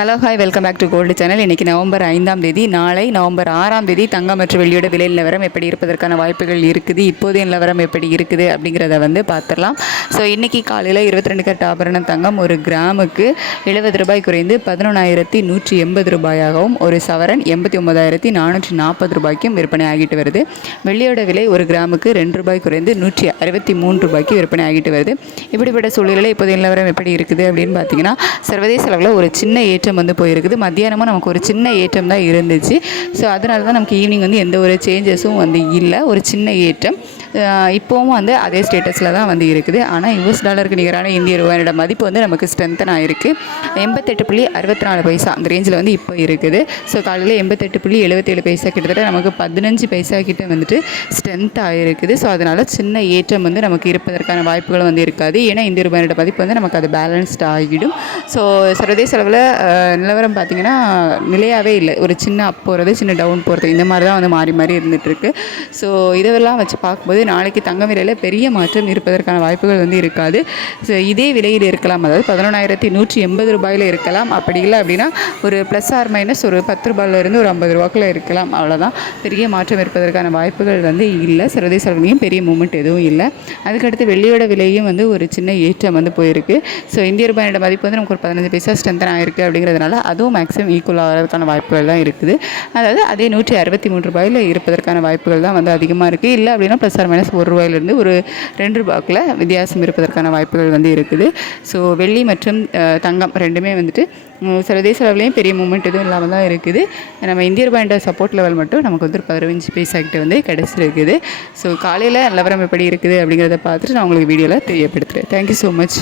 Hello hi welcome back to gold channel. இன்றைக்கி November 5ஆம் தேதி, நாளை நவம்பர் 6ஆம் தேதி தங்கம் மற்றும் வெள்ளியோட விலை நிலவரம் எப்படி இருப்பதற்கான வாய்ப்புகள் இருக்குது, இப்போதைய நிலவரம் எப்படி இருக்குது அப்படிங்கிறத பார்த்துடலாம். ஸோ இன்றைக்கி காலையில் 22 கட் ஆபரணம் தங்கம் ஒரு கிராமுக்கு 70 ரூபாய் குறைந்து 11,180 ரூபாயாகவும், ஒரு சவரன் 89,440 ரூபாய்க்கும் விற்பனை ஆகிட்டு வருது. வெள்ளியோட விலை ஒரு கிராமுக்கு 2 ரூபாய் குறைந்து 163 ரூபாய்க்கு விற்பனை ஆகிட்டு வருது. இப்படிப்பட்ட சூழ்நிலையில் இப்போதைய நிலவரம் எப்படி இருக்குது அப்படின்னு பார்த்தீங்கன்னா, சர்வதேச அளவில் ஒரு சின்ன ஏற்றம் போயிருக்குது. மத்தியானமும் நமக்கு ஒரு சின்ன ஏற்றம் தான் இருந்துச்சு. ஸோ அதனால தான் நமக்கு ஈவினிங் எந்த ஒரு சேஞ்சஸும் இல்லை, ஒரு சின்ன ஏற்றம். இப்போவும் அதே ஸ்டேட்டஸில் தான் இருக்குது. ஆனால் யூஎஸ் டாலருக்கு நிகரான இந்திய ரூபாயோட மதிப்பு நமக்கு ஸ்ட்ரென்த்தன் ஆகிருக்கு. 88.64 பைசா அந்த ரேஞ்சில் இப்போ இருக்குது. ஸோ காலையில் 88.77 பைசா, கிட்டத்தட்ட நமக்கு 15 பைசா கிட்ட ஸ்ட்ரென்த் ஆகிருக்குது. ஸோ அதனால் சின்ன ஏற்றம் நமக்கு இருப்பதற்கான வாய்ப்புகள் இருக்காது. ஏன்னா இந்திய ரூபாயோட மதிப்பு நமக்கு அது பேலன்ஸ்ட் ஆகிடும். ஸோ சர்வதேச அளவில் நிலவரம் பார்த்திங்கன்னா நிலையாகவே இல்லை. ஒரு சின்ன அப் போகிறது, சின்ன டவுன் போகிறது, இந்த மாதிரி தான் மாறி மாறி இருந்துகிட்ருக்கு. ஸோ இதெல்லாம் வச்சு பார்க்கும்போது நாளைக்கு தங்க விலையில் பெரிய மாற்றம் இருப்பதற்கான வாய்ப்புகள் இருக்காது. ஸோ இதே விலையில் இருக்கலாம், அதாவது 11,180 ரூபாயில் இருக்கலாம். அப்படி இல்லை அப்படின்னா ஒரு ப்ளஸ் ஆர் மைனஸ் ஒரு 10 ரூபாயிலிருந்து ஒரு 50 ரூபாய்க்குள்ளே இருக்கலாம். அவ்வளோதான். பெரிய மாற்றம் இருப்பதற்கான வாய்ப்புகள் இல்லை. சர்வதேச அளவுலையும் பெரிய மூமெண்ட் எதுவும் இல்லை. அதுக்கடுத்து வெள்ளியோட விலையும் ஒரு சின்ன ஏற்றம் போயிருக்கு. ஸோ இந்திய ரூபாயோட மதிப்பு நமக்கு ஒரு 15 பைசா ஸ்ட்ரென்த்தன் ஆகிருக்கு. அப்படிங்கிறதுனால அதுவும் மேக்ஸிமம் ஈக்குவல் ஆகிறதுக்கான வாய்ப்புகள் தான் இருக்குது. அதாவது அதே 163 ரூபாயில் இருப்பதற்கான வாய்ப்புகள் தான் அதிகமாக இருக்குது. இல்லை அப்படின்னா ப்ளஸ் ஆர் மைனஸ் 1 ரூபாயிலிருந்து ஒரு 2 ரூபாய்க்குள்ள வித்தியாசம் இருப்பதற்கான வாய்ப்புகள் இருக்குது. ஸோ வெள்ளி மற்றும் தங்கம் ரெண்டுமே சர்வதேச லெவலையும் பெரிய மூமெண்ட் எதுவும் இல்லாமல் தான் இருக்குது. நம்ம இந்திய ரூபாயோட சப்போர்ட் லெவல் மட்டும் நமக்கு ஒரு 15 பைசா கிட்ட கிடச்சிருக்குது. ஸோ காலையில் நிலவரம் எப்படி இருக்குது அப்படிங்கிறத பார்த்துட்டு நான் உங்களுக்கு வீடியோவில் தெரியப்படுத்துகிறேன். Thank you so much.